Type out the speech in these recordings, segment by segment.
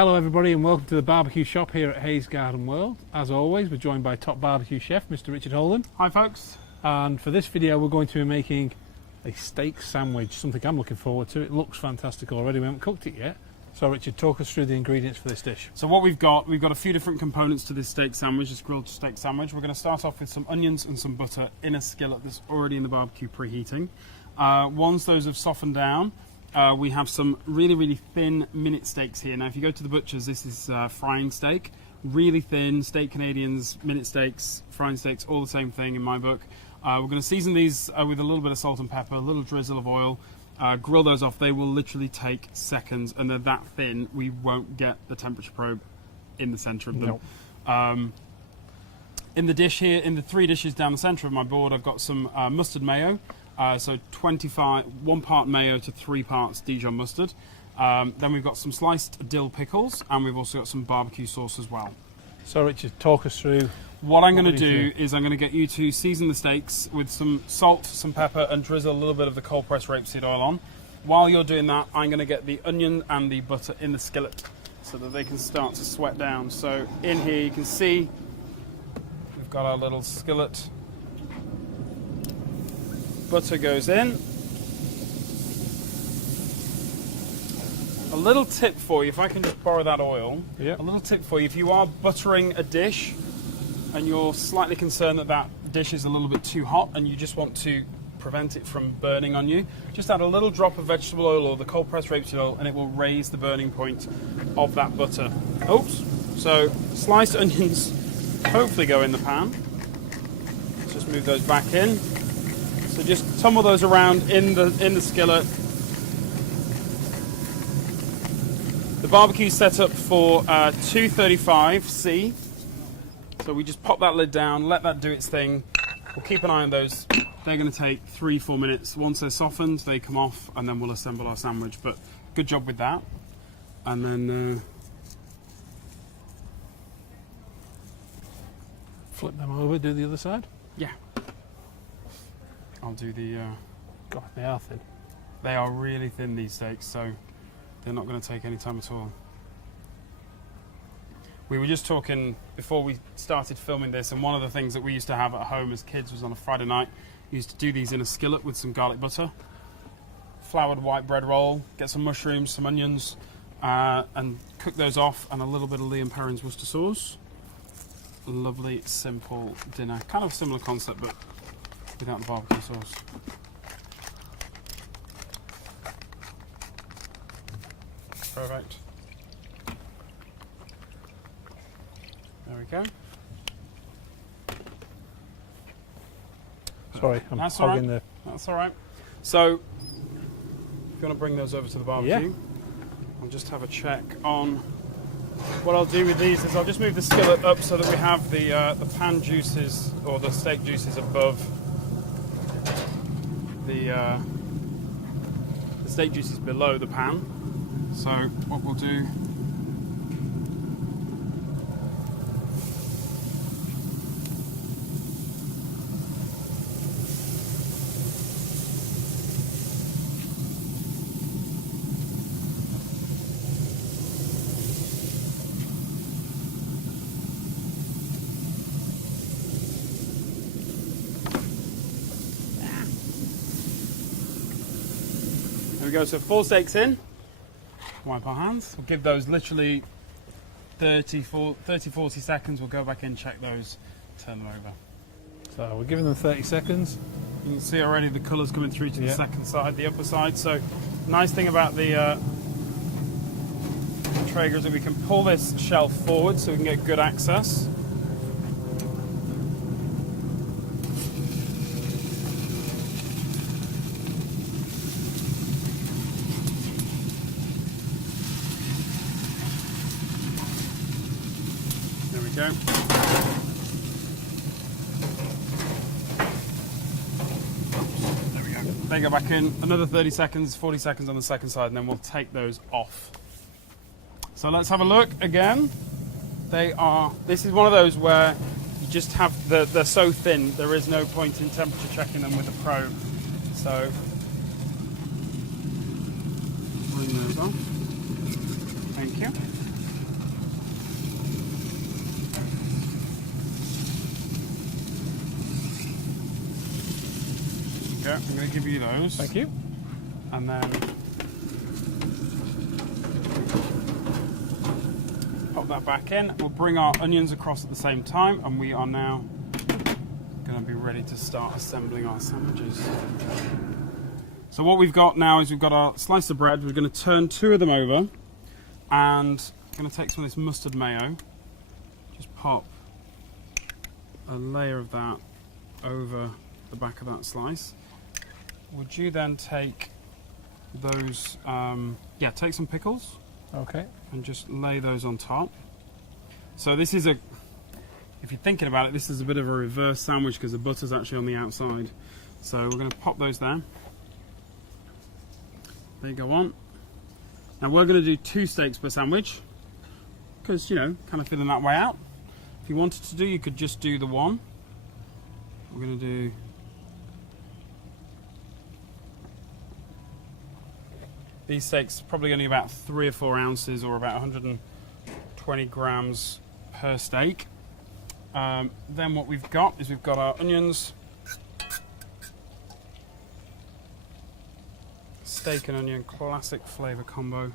Hello everybody and welcome to the barbecue shop here at Hayes Garden World. As always, we're joined by top barbecue chef Mr. Richard Holden. Hi folks. And for this video we're going to be making a steak sandwich, something I'm looking forward to. It looks fantastic already, we haven't cooked it yet. So Richard, talk us through the ingredients for this dish. So what we've got a few different components to this steak sandwich, this grilled steak sandwich. We're going to start off with some onions and some butter in a skillet that's already in the barbecue preheating. Once those have softened down, we have some really thin minute steaks here. Now if you go to the butcher's, this is frying steak. Really thin, steak Canadians, minute steaks, frying steaks, all the same thing in my book. We're going to season these with a little bit of salt and pepper, a little drizzle of oil. Grill those off. They will literally take seconds, and they're that thin we won't get the temperature probe in the center of them. Nope. In the dish here, in the three dishes down the center of my board, I've got some mustard mayo. So 1 part mayo to 3 parts Dijon mustard. Then we've got some sliced dill pickles, and we've also got some barbecue sauce as well. So Richard, talk us through. What I'm going to do is I'm going to get you to season the steaks with some salt, some pepper, and drizzle a little bit of the cold pressed rapeseed oil on. While you're doing that, I'm going to get the onion and the butter in the skillet so that they can start to sweat down. So in here you can see we've got our little skillet. Butter goes in. A little tip for you, if I can just borrow that oil. Yep. A little tip for you, if you are buttering a dish and you're slightly concerned that that dish is a little bit too hot and you just want to prevent it from burning on you, just add a little drop of vegetable oil or the cold pressed rapeseed oil and it will raise the burning point of that butter. Oops. So sliced onions hopefully go in the pan. Let's just move those back in. So just tumble those around in the skillet. The barbecue's set up for 235°C. So we just pop that lid down, let that do its thing. We'll keep an eye on those. They're going to take 3-4 minutes. Once they're softened, they come off, and then we'll assemble our sandwich. But good job with that. And then Flip them over, do the other side. Yeah. I'll do the... God, they are thin. They are really thin, these steaks, so they're not going to take any time at all. We were just talking before we started filming this, and one of the things that we used to have at home as kids was on a Friday night, we used to do these in a skillet with some garlic butter, floured white bread roll, get some mushrooms, some onions, and cook those off, and a little bit of Liam Perrin's Worcester sauce. Lovely, simple dinner. Kind of a similar concept, but without the barbecue sauce. Perfect. There we go. Sorry, I'm That's hogging all right. the... That's all right. So, if you want to bring those over to the barbecue, Yeah. I'll just have a check on. What I'll do with these is I'll just move the skillet up so that we have the pan juices or the steak juices above the steak juices below the pan. So what we'll do. There we go, so 4 steaks in. Wipe our hands. We'll give those literally 30-40 seconds. We'll go back in, check those, turn them over. So we're giving them 30 seconds. You can see already the colour's coming through to the second side, the upper side. So nice thing about the Traeger is that we can pull this shelf forward so we can get good access. There we go. There we go. They go back in. Another 30 seconds, 40 seconds on the second side, and then we'll take those off. So let's have a look again. This is one of those where you just have, they're so thin, there is no point in temperature checking them with a probe. So, bring those on. Thank you. you go. I'm going to give you those. Thank you. And then pop that back in. We'll bring our onions across at the same time, and we are now going to be ready to start assembling our sandwiches. So what we've got now is we've got our slice of bread. We're going to turn 2 of them over, and I'm going to take some of this mustard mayo. Just pop a layer of that over the back of that slice. Would you then take those, take some pickles. Okay. And just lay those on top. So this is if you're thinking about it, this is a bit of a reverse sandwich because the butter's actually on the outside. So we're going to pop those there. They go on. Now we're going to do 2 steaks per sandwich because, kind of feeling that way out. If you wanted to do, you could just do the 1. We're going to do these steaks probably only about 3 or 4 ounces or about 120 grams per steak. Then what we've got is we've got our onions, steak and onion, classic flavour combo.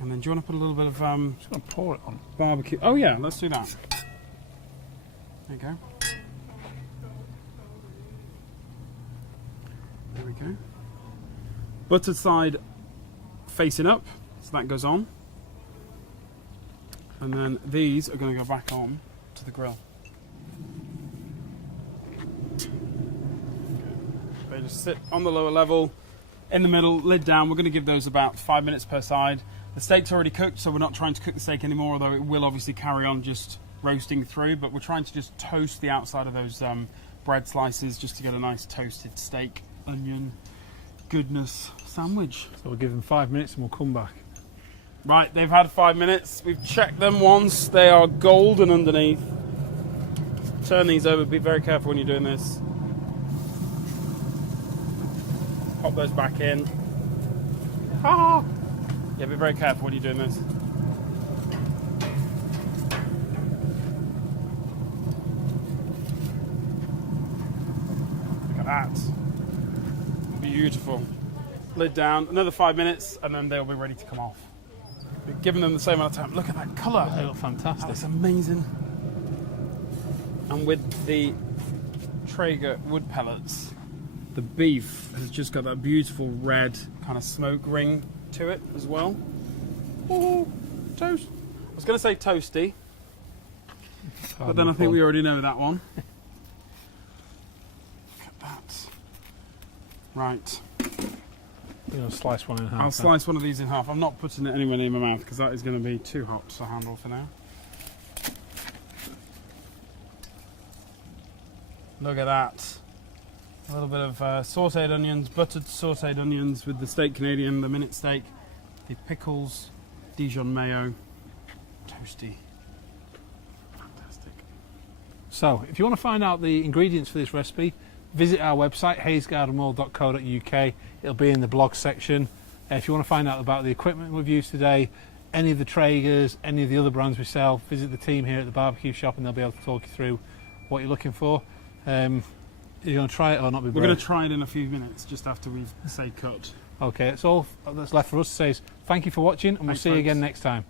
And then do you want to put a little bit of Just going to pour it on. barbecue? Oh yeah, let's do that. There you go. There we go. Buttered side facing up, so that goes on. And then these are going to go back on to the grill. They just sit on the lower level, in the middle, lid down. We're going to give those about 5 minutes per side. The steak's already cooked, so we're not trying to cook the steak anymore, although it will obviously carry on just roasting through, but we're trying to just toast the outside of those bread slices just to get a nice toasted steak, onion, goodness sandwich. So we'll give them 5 minutes and we'll come back. Right, they've had 5 minutes. We've checked them once. They are golden underneath. Turn these over. Be very careful when you're doing this. Pop those back in. Ah! Yeah, be very careful when you're doing this. Look at that. Beautiful. Lid down. Another 5 minutes, and then they'll be ready to come off. We've given them the same amount of time. Look at that colour. They look fantastic. That's amazing. And with the Traeger wood pellets, the beef has just got that beautiful red kind of smoke ring to it as well. Oh, toast. I was going to say toasty, but then I think we already know that one. Look at that. Right. You're going to slice one in half. I'll slice one of these in half. I'm not putting it anywhere near my mouth because that is going to be too hot to handle for now. Look at that. A little bit of sautéed onions, buttered sautéed onions with the steak Canadian, the minute steak, the pickles, Dijon mayo, toasty. Fantastic. So, if you want to find out the ingredients for this recipe, visit our website, hayesgardenworld.co.uk. It'll be in the blog section. If you want to find out about the equipment we've used today, any of the Traegers, any of the other brands we sell, visit the team here at the barbecue shop and they'll be able to talk you through what you're looking for. You're going to try it or not be brave? We're going to try it in a few minutes, just after we've, say, cut. Okay, that's all that's left for us to say is thank you for watching and we'll see you again next time.